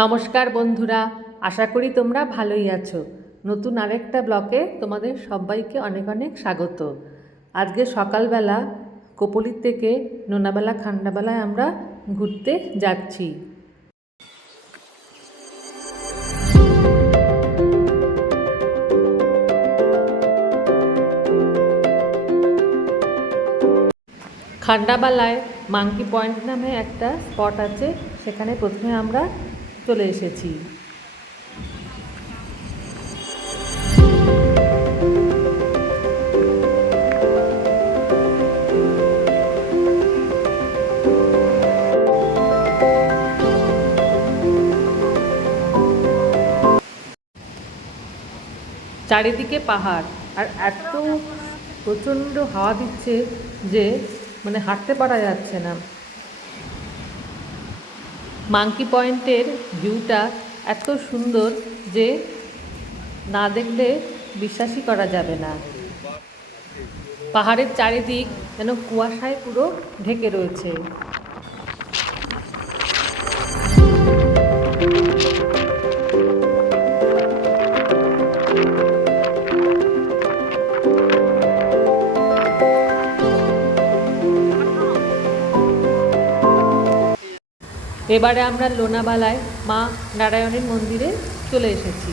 নমস্কার বন্ধুরা, আশা করি তোমরা ভালোই আছো। নতুন আরেকটা ব্লকে তোমাদের সবাইকে অনেক অনেক স্বাগত। আজকে সকালবেলা কোপলির থেকে নোনাবেলা খান্ডাবেলায় আমরা ঘুরতে যাচ্ছি। খান্ডাবালায় মাঙ্কি পয়েন্ট নামে একটা স্পট আছে, সেখানে প্রথমে আমরা চলে এসেছি। চারিদিকে পাহাড়, আর এত প্রচণ্ড হাওয়া দিচ্ছে যে মানে হাঁটতে পারা যাচ্ছে না। মাঙ্কি পয়েন্টের ভিউটা এত সুন্দর যে না দেখলে বিশ্বাসই করা যাবে না। পাহাড়ের চারিদিক যেন কুয়াশায় পুরো ঢেকে রয়েছে। এবারে আমরা লোনাবালায় মা নারায়ণের মন্দিরে চলে এসেছি।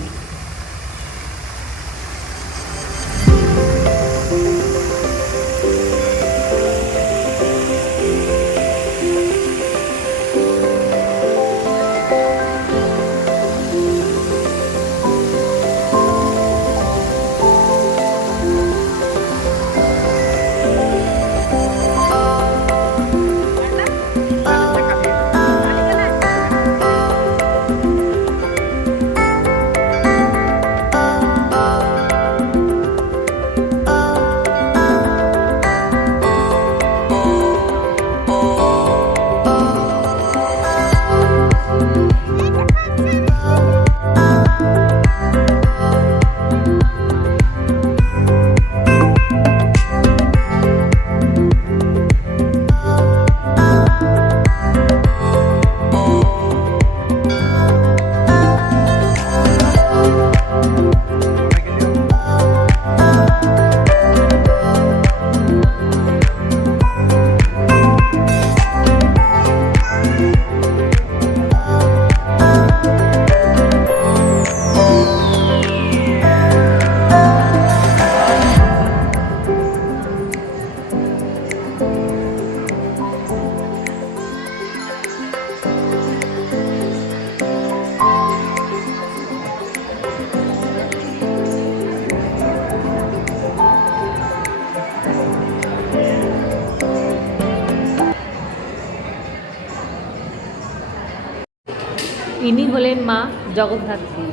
ইনি হলেন মা জগদ্ধাত্রী।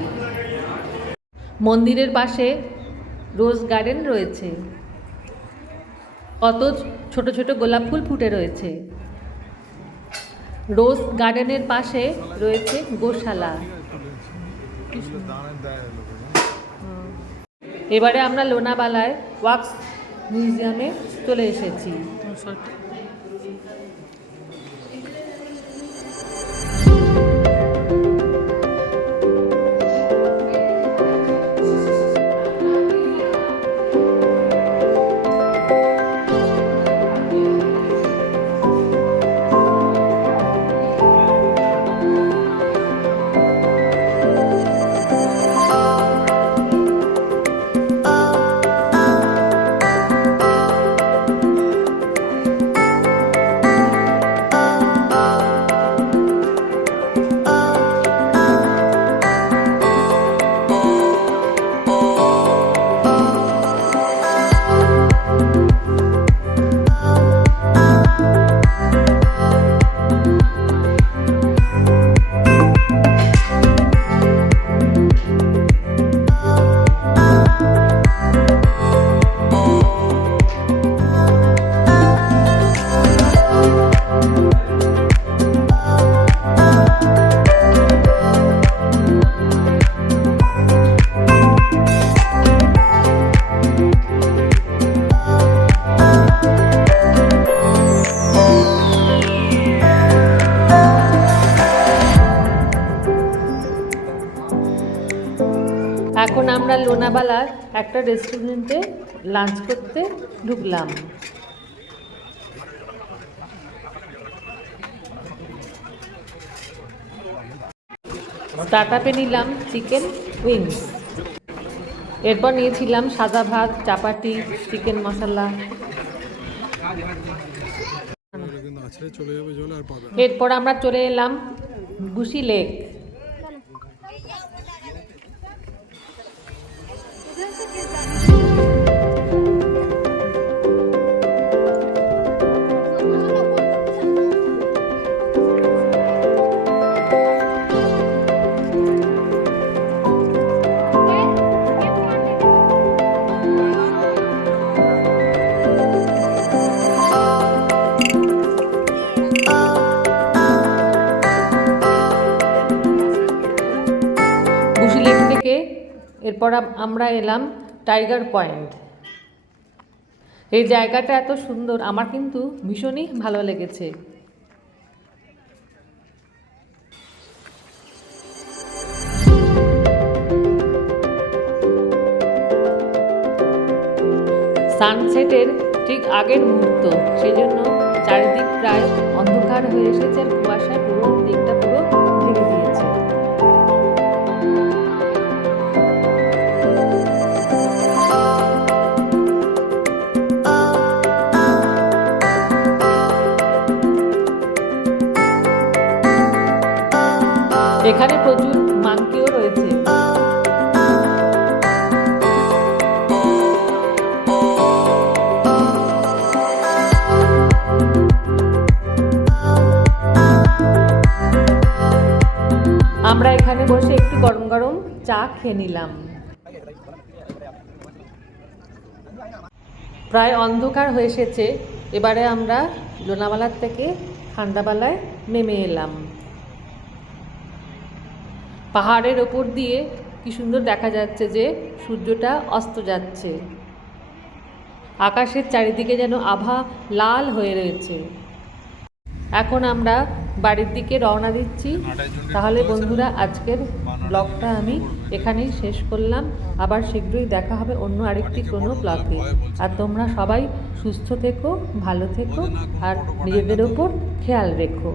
মন্দিরের পাশে রোজ গার্ডেন রয়েছে। কত ছোট ছোট গোলাপ ফুল ফুটে রয়েছে। রোজ গার্ডেনের পাশে রয়েছে গোশালা। এবারে আমরা লোনাবালায় ওয়াক্স মিউজিয়ামে চলে এসেছি। লোনাবালার একটা রেস্টুরেন্টে লাঞ্চ করতে ঢুকলাম। স্টার্টাপে নিলাম চিকেন উইংস এরপর নিয়েছিলাম সাদা ভাত চাপাটি চিকেন মশলা। এরপর আমরা চলে এলাম গুসি লেক এরপর আমরা এলাম টাইগার পয়েন্ট। এই জায়গাটা এত সুন্দর, আমার কিন্তু ভীষণই ভালো লেগেছে। সানসেটের ঠিক আগের মুহূর্ত সেই জন্য চারিদিক প্রায় অন্ধকার হয়ে এসেছে আর কুয়াশায় পুরো দিকটা এখানে প্রচুর মাংকিও রয়েছে। আমরা এখানে বসে একটু গরম গরম চা খেয়ে নিলাম। প্রায় অন্ধকার হয়ে এসেছে। এবারে আমরা লোনাওয়ালার থেকে ঠান্ডাবালায় নেমে এলাম। পাহাড়ের ওপর দিয়ে কি সুন্দর দেখা যাচ্ছে যে সূর্যটা অস্ত যাচ্ছে। আকাশের চারিদিকে যেন আভা লাল হয়ে রয়েছে। এখন আমরা বাড়ির দিকে রওনা দিচ্ছি। তাহলে বন্ধুরা আজকের ব্লগটা আমি এখানেই শেষ করলাম। আবার শীঘ্রই দেখা হবে অন্য আরেকটি কোনো ব্লগে। আর তোমরা সবাই সুস্থ থেকো ভালো থেকো আর নিজেদের ওপর খেয়াল রেখো।